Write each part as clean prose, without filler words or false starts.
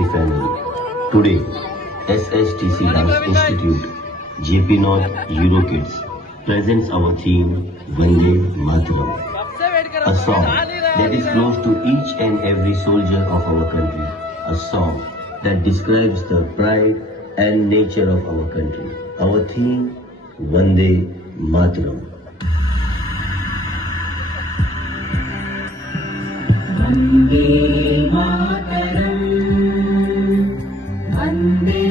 SSTC family. Today, SSTC Dance Institute, JP North Eurokids presents our theme Vande Mataram, a song that is close to each and every soldier of our country, a song that describes the pride and nature of our country. Our theme Vande Mataram. Vande Mataram Vande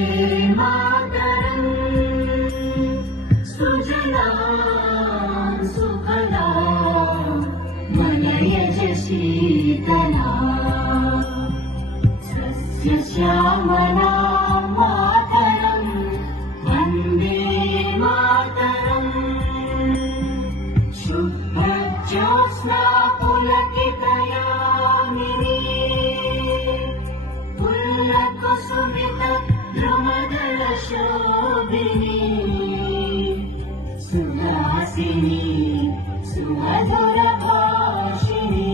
Mataram सुजलां सुफलां मलयज शीतलां सस्यश्यामलां मातरम् वन्दे मातरम् शुभ्रज्योत्स्ना पुलकितया शोभिनी सुहासिनी सुमधुर भाषिणी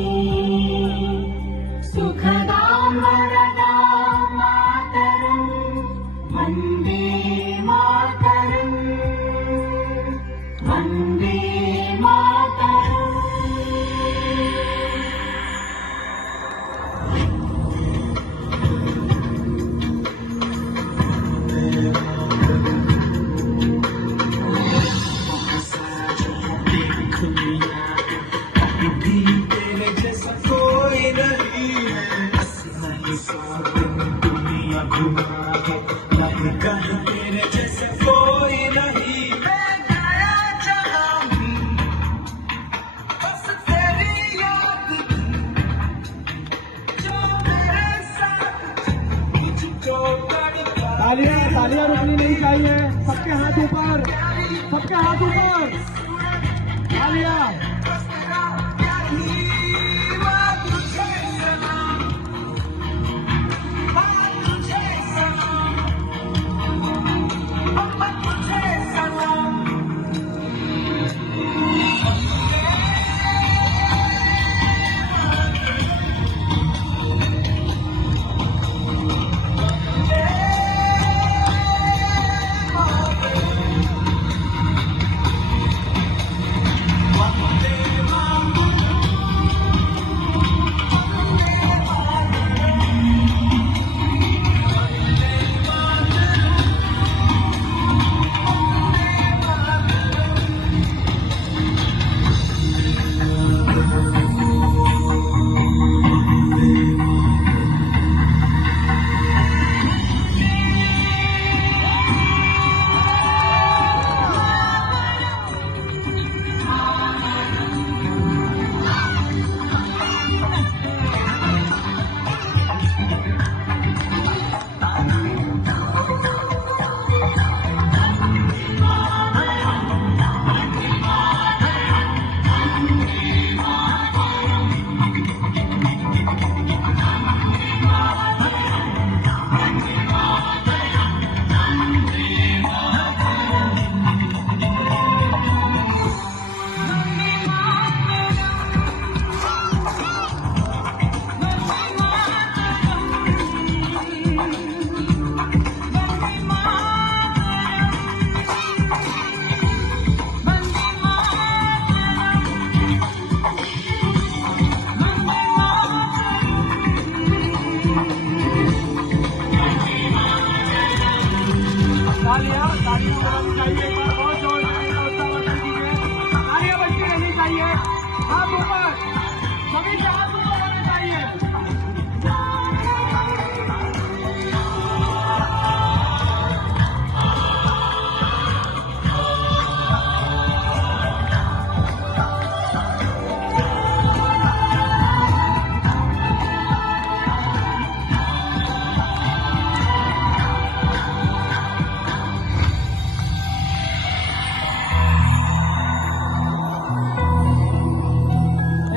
सुखदां वरदां मातरम् वन्दे मातरम् वन्दे मातरम्। तालियां रुकनी नहीं चाहिए। सबके हाथ ऊपर, सबके हाथ ऊपर। तालियां।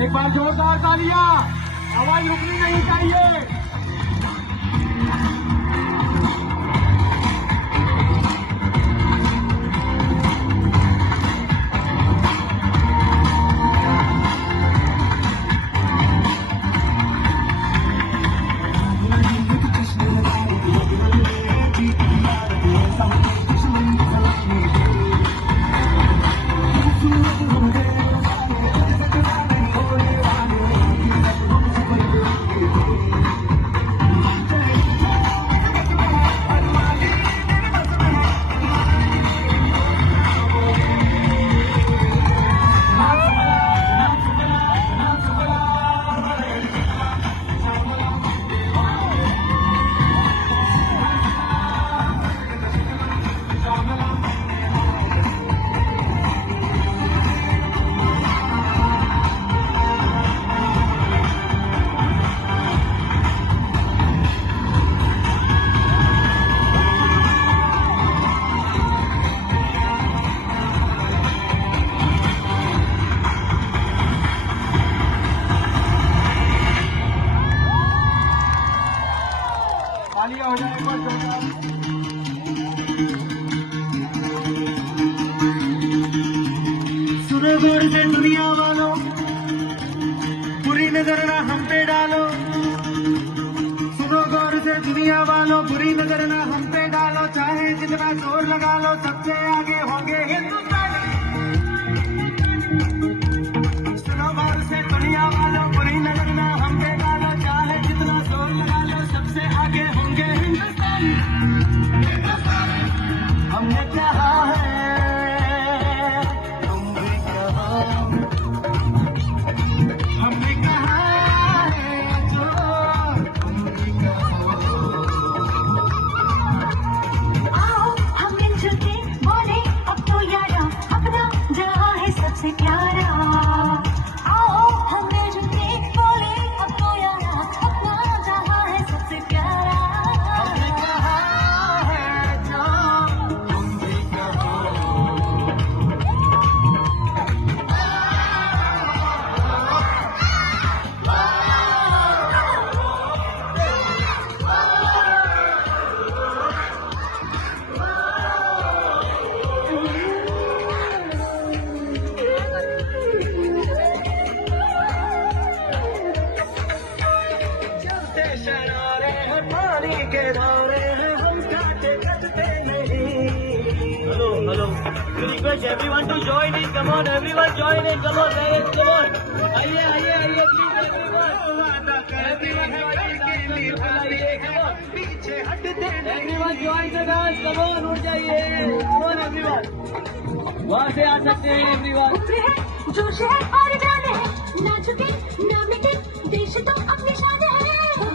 एक बार जोरदार तालियां, आवाज रुकनी नहीं चाहिए। तालियां हो जाए बहुत जोरदार। सुनो गौर से दुनिया वालों, बुरी नजर ना हम पे डालो। सुनो गौर से दुनिया वालों, बुरी नजर ना हम पे डालो। चाहे जितना जोर लगा लो, सबसे आगे होंगे हिंदुस्तानी। सुनो गौर से दुनिया वालों, बुरी नजर ना हम पे डालो। चाहे जितना जोर लगा लो, सबसे आगे होंगे हिंदुस्तानी। हमने कहा है, तुम भी कहो। हमने कहा है जो तुम भी कहो। आओ हम मिलजुल के बोले अब तो यारा, अपना जहां है सबसे प्यारा। आओ हम मिलजुल के बोले अब तो यारा, अपना जहां है सबसे प्यारा। हमने कहा है जो तुम भी कहो। चलते शरारे हैं, पानी के धारे हैं, हम काटे कटते नहीं। Hello. Request everyone to join in. Come on, everyone join in. Come on, guys, come on. आइए, please everyone. Everyone come on. पीछे हटते Everyone join the dance. Come on, उठ जाइए. Come on, everyone. वहाँ से आ सकते हैं everyone. उम्र है, जोश है और जान है, नाच के